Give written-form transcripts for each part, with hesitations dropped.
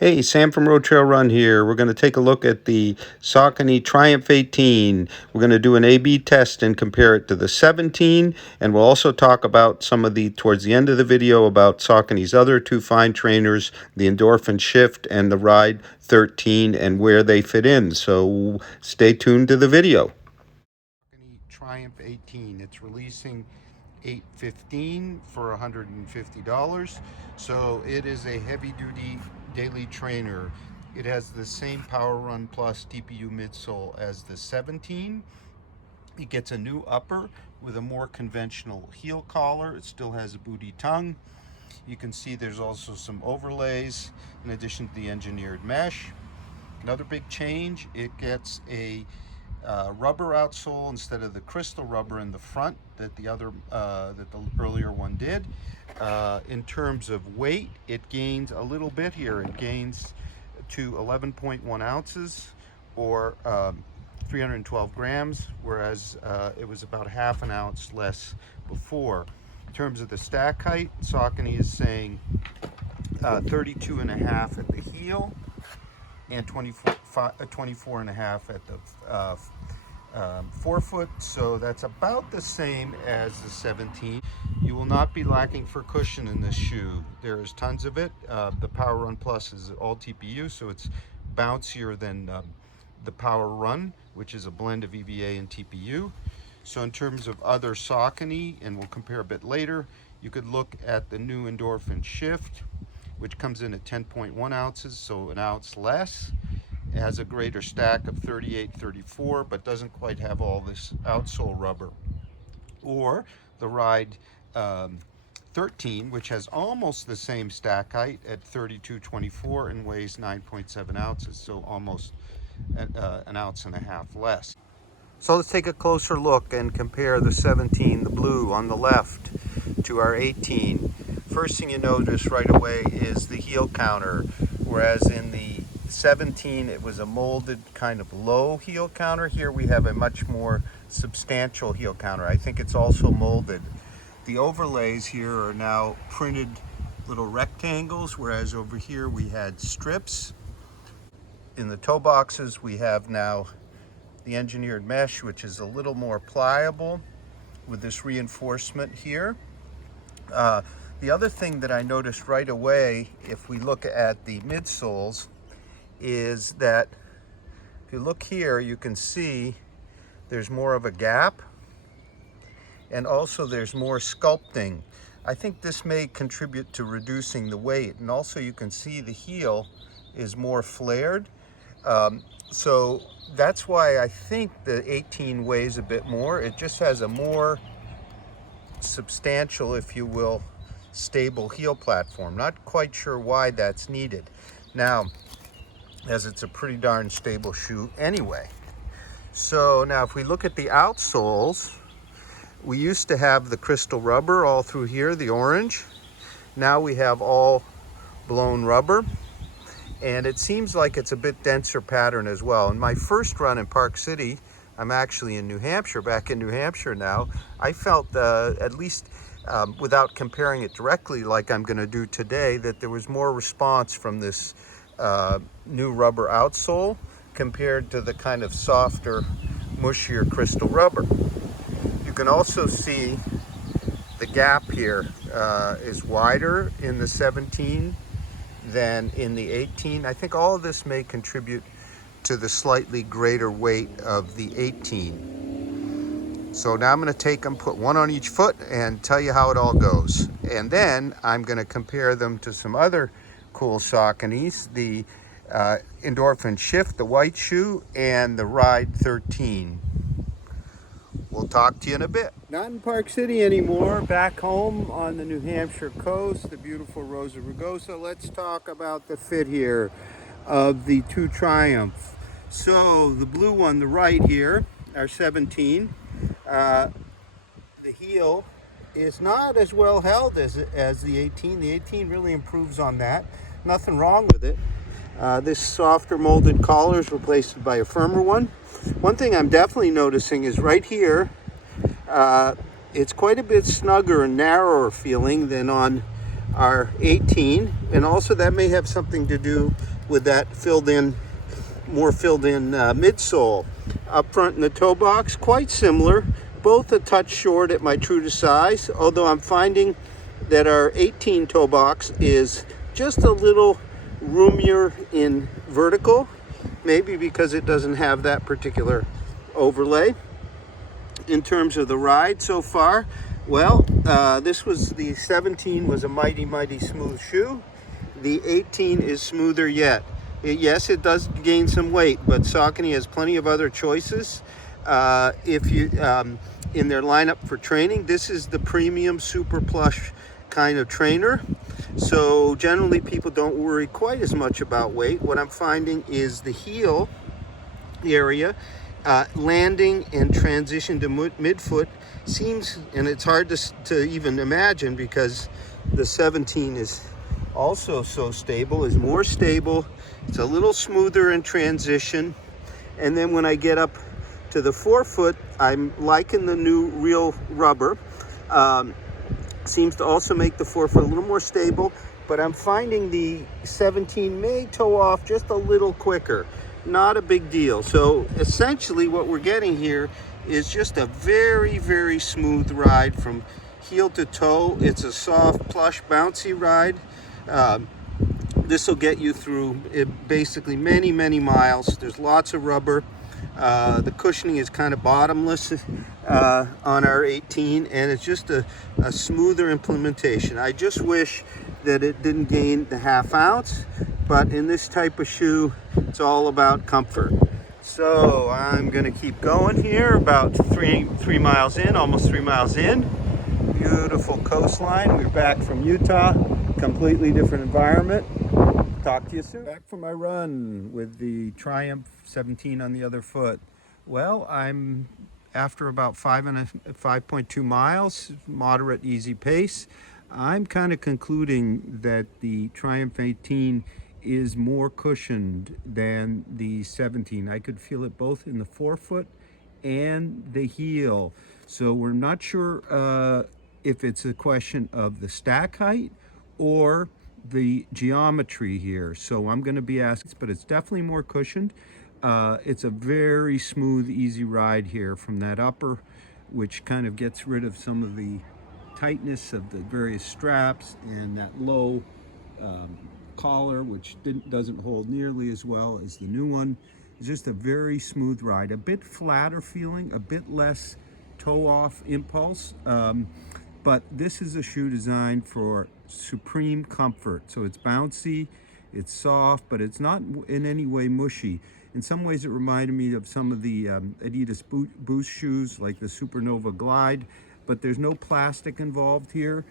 Hey, Sam from RoadTrailRun here. We're going to take a look at the Saucony Triumph 18. We're going to do an A/B test and compare it to the 17, and we'll also talk about some of towards the end of the video, about Saucony's other two fine trainers, the Endorphin Shift and the Ride 13, and where they fit in. So stay tuned to the video. Saucony Triumph 18. It's releasing 8/15 for $150. So it is a heavy-duty daily trainer. It has the same PowerRun Plus TPU midsole as the 17. It gets a new upper with a more conventional heel collar. It still has a booty tongue. You can see there's also some overlays in addition to the engineered mesh. Another big change, it gets a rubber outsole instead of the crystal rubber in the front that the earlier one did. In terms of weight, it gains a little bit here. It gains to 11.1 ounces or 312 grams, whereas it was about half an ounce less before. In terms of the stack height, Saucony is saying 32.5 at the heel and 24.5 at the forefoot, so that's about the same as the 17. You will not be lacking for cushion in this shoe. There is tons of it. The PowerRun Plus is all TPU, so it's bouncier than the PowerRun, which is a blend of EVA and TPU. So in terms of other Saucony, and we'll compare a bit later, you could look at the new Endorphin Shift, which comes in at 10.1 ounces, so an ounce less. It has a greater stack of 38-34, but doesn't quite have all this outsole rubber. Or the Ride 13, which has almost the same stack height at 32-24 and weighs 9.7 ounces, so almost an ounce and a half less. So let's take a closer look and compare the 17, the blue on the left, to our 18. First thing you notice right away is the heel counter, whereas in the 17 it was a molded kind of low heel counter. Here we have a much more substantial heel counter. I think it's also molded. The overlays here are now printed little rectangles, whereas over here we had strips. In the toe boxes we have now the engineered mesh, which is a little more pliable with this reinforcement here. The other thing that I noticed right away, if we look at the midsoles, is that if you look here, you can see there's more of a gap, and also there's more sculpting. I think this may contribute to reducing the weight, and also you can see the heel is more flared. So that's why I think the 18 weighs a bit more. It just has a more substantial, if you will, stable heel platform. Not quite sure why that's needed now, as it's a pretty darn stable shoe anyway. So now if we look at the outsoles, we used to have the crystal rubber all through here, the orange. Now we have all blown rubber, and it seems like it's a bit denser pattern as well. In my first run in Park City, I'm actually in New Hampshire, back in New Hampshire now, I felt at least without comparing it directly like I'm going to do today, that there was more response from this new rubber outsole compared to the kind of softer, mushier crystal rubber. You can also see the gap here is wider in the 17 than in the 18. I think all of this may contribute to the slightly greater weight of the 18. So now I'm going to take them, put one on each foot, and tell you how it all goes. And then I'm going to compare them to some other cool Sauconys, the Endorphin Shift, the white shoe, and the Ride 13. We'll talk to you in a bit. Not in Park City anymore, back home on the New Hampshire coast, the beautiful Rosa Rugosa. Let's talk about the fit here of the two Triumph. So the blue one, the right here, our 17, the heel is not as well held as the 18. The 18 really improves on that. Nothing wrong with it. This softer molded collar is replaced by a firmer one. One thing I'm definitely noticing is right here, it's quite a bit snugger and narrower feeling than on our 18, and also that may have something to do with that more filled in midsole. Up front in the toe box, quite similar, both a touch short at my true to size, although I'm finding that our 18 toe box is just a little roomier in vertical, maybe because it doesn't have that particular overlay. In terms of the ride so far, well, the 17 was a mighty smooth shoe. The 18 is smoother yet. Yes, it does gain some weight, but Saucony has plenty of other choices. If you in their lineup for training, this is the premium super plush kind of trainer. So generally people don't worry quite as much about weight. What I'm finding is the heel area, landing and transition to midfoot seems, and it's hard to even imagine because the 17 is also so stable, is more stable. It's a little smoother in transition. And then when I get up to the forefoot, I'm liking the new real rubber. Seems to also make the forefoot a little more stable, but I'm finding the 17 may toe off just a little quicker. Not a big deal. So essentially what we're getting here is just a very smooth ride from heel to toe. It's a soft, plush, bouncy ride. This will get you through basically many miles. There's lots of rubber. The cushioning is kind of bottomless on our 18, and it's just a smoother implementation. I just wish that it didn't gain the ½ ounce, but in this type of shoe, it's all about comfort. So I'm gonna keep going here, about three miles in, almost 3 miles in. Beautiful coastline. We're back from Utah, completely different environment. Talk to you soon. Back from my run with the Triumph 17 on the other foot. Well, I'm after about 5.2 miles, moderate, easy pace. I'm kind of concluding that the Triumph 18 is more cushioned than the 17. I could feel it both in the forefoot and the heel. So we're not sure if it's a question of the stack height or the geometry here. So I'm going to be asking, but it's definitely more cushioned. It's a very smooth, easy ride here from that upper, which kind of gets rid of some of the tightness of the various straps and that low collar, which doesn't hold nearly as well as the new one. It's just a very smooth ride, a bit flatter feeling, a bit less toe off impulse. But this is a shoe designed for supreme comfort. So it's bouncy, it's soft, but it's not in any way mushy. In some ways it reminded me of some of the Adidas Boost shoes, like the Supernova Glide, but there's no plastic involved here.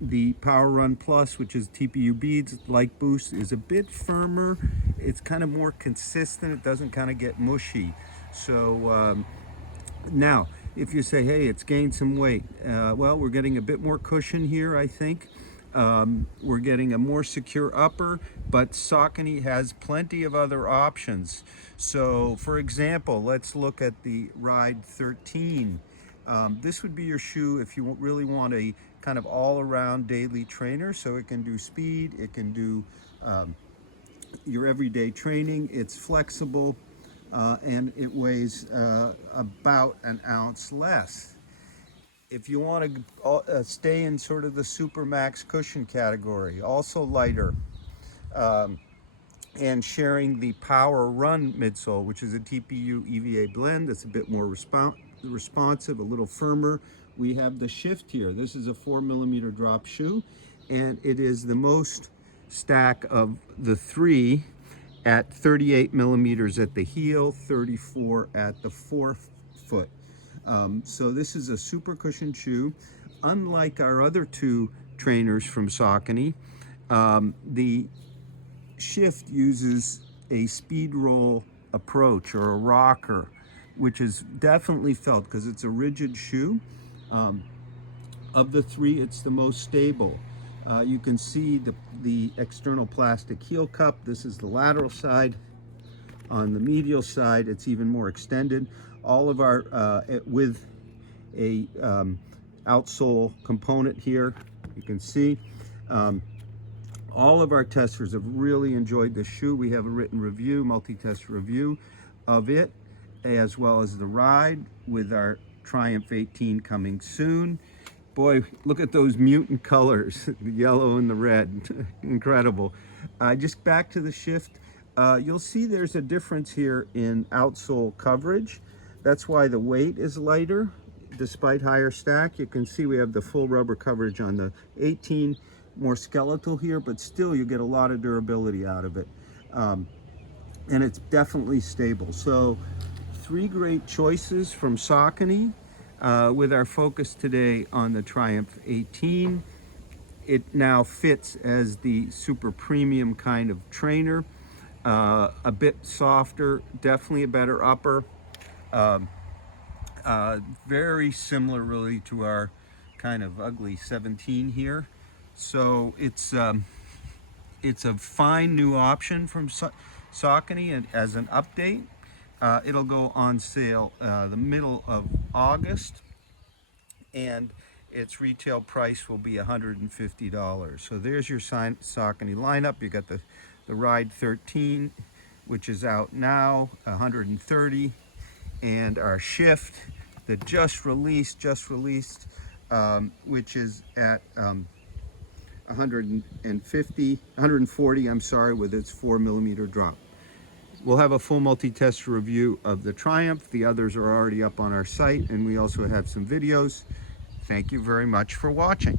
The Power Run Plus, which is TPU beads, like Boost, is a bit firmer. It's kind of more consistent. It doesn't kind of get mushy. So now, if you say, hey, it's gained some weight, well, we're getting a bit more cushion here, I think. We're getting a more secure upper, but Saucony has plenty of other options. So, for example, let's look at the Ride 13. This would be your shoe if you really want a kind of all-around daily trainer. So it can do speed, it can do your everyday training. It's flexible. And it weighs about an ounce less. If you want to stay in sort of the Super Max cushion category, also lighter, and sharing the Power Run midsole, which is a TPU EVA blend that's a bit more responsive, a little firmer. We have the Shift here. This is a 4mm drop shoe, and it is the most stack of the three at 38mm at the heel, 34 at the forefoot. So this is a super cushion shoe. Unlike our other two trainers from Saucony, the Shift uses a speed roll approach or a rocker, which is definitely felt because it's a rigid shoe. Of the three, it's the most stable. You can see the external plastic heel cup. This is the lateral side. On the medial side, it's even more extended. All of our, with a outsole component here, you can see. All of our testers have really enjoyed this shoe. We have a written review, multi-test review of it, as well as the ride with our Triumph 18 coming soon. Boy, look at those mutant colors, the yellow and the red, incredible. Just back to the shift, you'll see there's a difference here in outsole coverage. That's why the weight is lighter, despite higher stack. You can see we have the full rubber coverage on the 18, more skeletal here, but still you get a lot of durability out of it. And it's definitely stable. So 3 great choices from Saucony, with our focus today on the Triumph 18. It now fits as the super premium kind of trainer, a bit softer, definitely a better upper. Very similar really to our kind of ugly 17 here. So it's a fine new option from Saucony, and as an update, it'll go on sale the middle of August, and its retail price will be $150. So there's your Saucony lineup. You got the Ride 13, which is out now, $130, and our Shift that just released, which is at $140, I'm sorry, with its 4mm drop. We'll have a full multi-test review of the Triumph. The others are already up on our site, and we also have some videos. Thank you very much for watching.